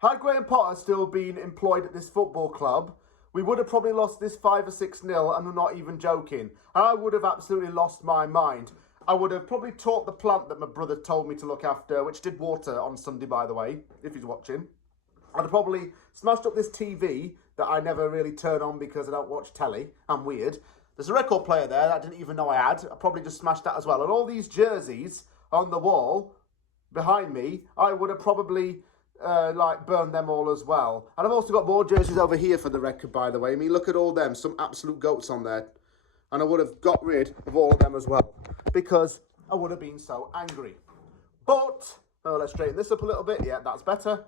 Had Graham Potter still been employed at this football club, we would have probably lost this 5 or 6-0, and I'm not even joking. I would have absolutely lost my mind. I would have probably taught the plant that my brother told me to look after, which did water on Sunday, by the way, if he's watching. I'd have probably smashed up this TV that I never really turn on because I don't watch telly. I'm weird. There's a record player there that I didn't even know I had. I probably just smashed that as well. And all these jerseys on the wall behind me, I would have probably burn them all as well. And I've also got more jerseys over here for the record, by the way. I mean, look at all them. Some absolute goats on there. And I would have got rid of all of them as well because I would have been so angry. But, let's straighten this up a little bit. Yeah, that's better.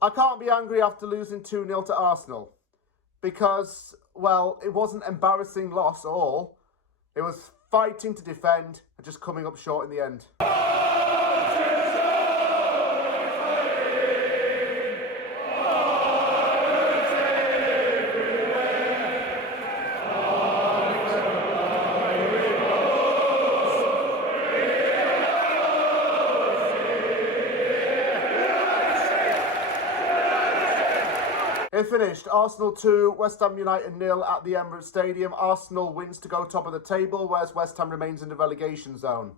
I can't be angry after losing 2-0 to Arsenal because, well, it wasn't an embarrassing loss at all. It was fighting to defend and just coming up short in the end. It finished Arsenal 2, West Ham United 0 at the Emirates Stadium. Arsenal wins to go top of the table, whereas West Ham remains in the relegation zone.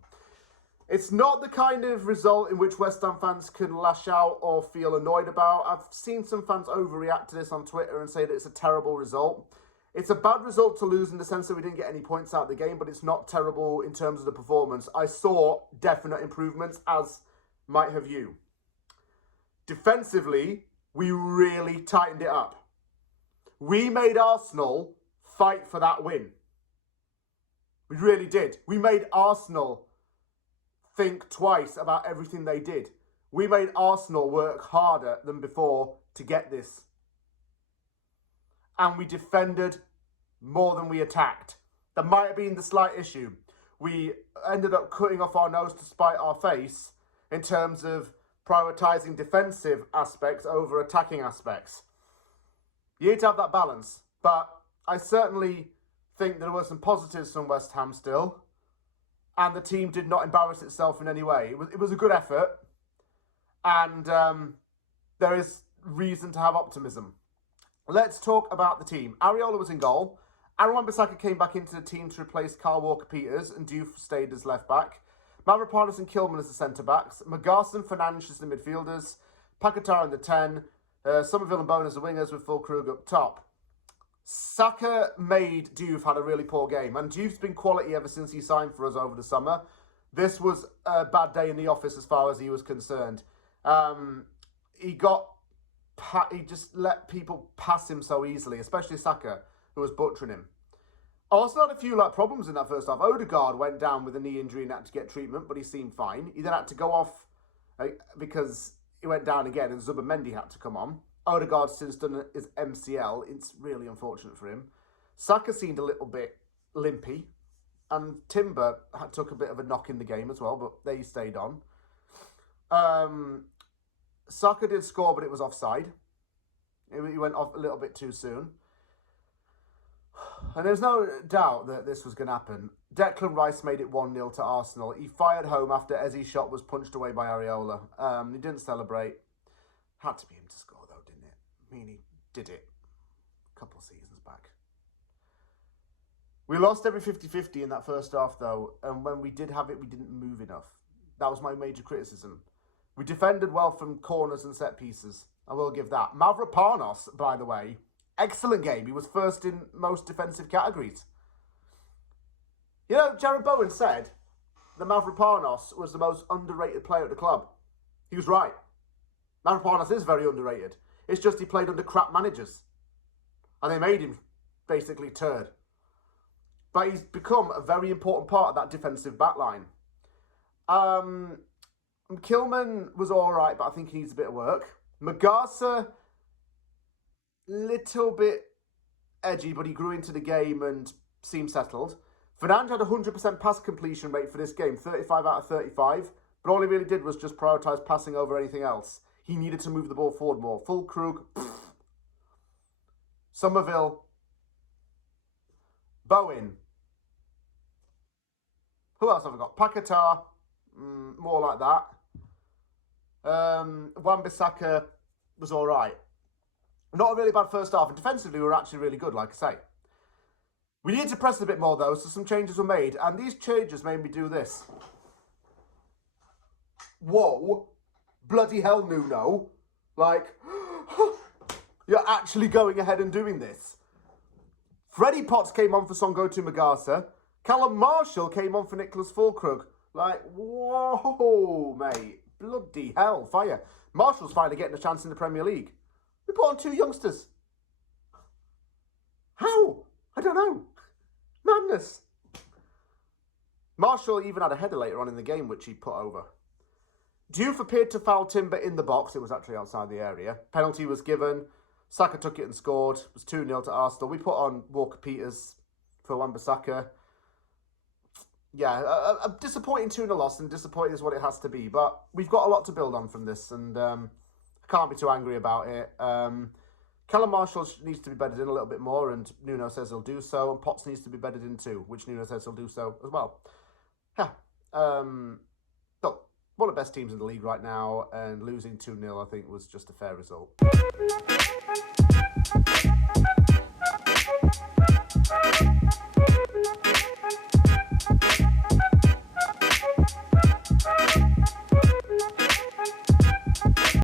It's not the kind of result in which West Ham fans can lash out or feel annoyed about. I've seen some fans overreact to this on Twitter and say that it's a terrible result. It's a bad result to lose in the sense that we didn't get any points out of the game, but it's not terrible in terms of the performance. I saw definite improvements, as might have you. Defensively, we really tightened it up. We made Arsenal fight for that win. We really did. We made Arsenal think twice about everything they did. We made Arsenal work harder than before to get this. And we defended more than we attacked. That might have been the slight issue. We ended up cutting off our nose to spite our face in terms of prioritising defensive aspects over attacking aspects. You need to have that balance. But I certainly think there were some positives from West Ham still. And the team did not embarrass itself in any way. It was a good effort. And there is reason to have optimism. Let's talk about the team. Areola was in goal. Aaron Wan-Bissaka came back into the team to replace Kyle Walker-Peters, and Diouf stayed as left-back. Mavropanos and Kilman as the centre-backs. Magarson, Fernandes as the midfielders. Paquetá in the 10. Somerville and Bowen as the wingers with Füllkrug up top. Saka made Diouf had a really poor game. And Diouf's been quality ever since he signed for us over the summer. This was a bad day in the office as far as he was concerned. He just let people pass him so easily, especially Saka, who was butchering him. Arsenal had a few problems in that first half. Odegaard went down with a knee injury and had to get treatment, but he seemed fine. He then had to go off because he went down again, and Zubimendi had to come on. Odegaard's since done his MCL. It's really unfortunate for him. Saka seemed a little bit limpy, and Timber took a bit of a knock in the game as well, but they stayed on. Saka did score, but it was offside. He went off a little bit too soon. And there's no doubt that this was going to happen. Declan Rice made it 1-0 to Arsenal. He fired home after Eze's shot was punched away by Areola. He didn't celebrate. Had to be him to score, though, didn't it? I mean, he did it a couple of seasons back. We lost every 50-50 in that first half, though. And when we did have it, we didn't move enough. That was my major criticism. We defended well from corners and set pieces. I will give that. Mavropanos, by the way, excellent game. He was first in most defensive categories. You know, Jared Bowen said that Mavropanos was the most underrated player at the club. He was right. Mavropanos is very underrated. It's just he played under crap managers. And they made him basically turd. But he's become a very important part of that defensive backline. Kilman was all right, but I think he needs a bit of work. Magarsa, little bit edgy, but he grew into the game and seemed settled. Fernandes had a 100% pass completion rate for this game, 35 out of 35. But all he really did was just prioritise passing over anything else. He needed to move the ball forward more. Füllkrug, Somerville, Bowen. Who else have I got? Paquetá, more like that. Wan-Bissaka, was all right. Not a really bad first half, and defensively we were actually really good, like I say. We needed to press a bit more though, so some changes were made, and these changes made me do this. Whoa, bloody hell, Nuno. Like, you're actually going ahead and doing this. Freddie Potts came on for Songo'o Magasa. Callum Marshall came on for Nicholas Fulkrug. Like, whoa, mate. Bloody hell, fire. Marshall's finally getting a chance in the Premier League. We put on 2 youngsters. How? I don't know. Madness. Marshall even had a header later on in the game, which he put over. Diouf appeared to foul Timber in the box. It was actually outside the area. Penalty was given. Saka took it and scored. It was 2-0 to Arsenal. We put on Walker-Peters for Wan-Bissaka. Yeah, a disappointing 2-0 loss, and disappointing is what it has to be. But we've got a lot to build on from this, and I can't be too angry about it. Callum Marshall needs to be bedded in a little bit more, and Nuno says he'll do so. And Potts needs to be bedded in too, which Nuno says he'll do so as well. Yeah. Look, one of the best teams in the league right now, and losing 2-0, I think, was just a fair result.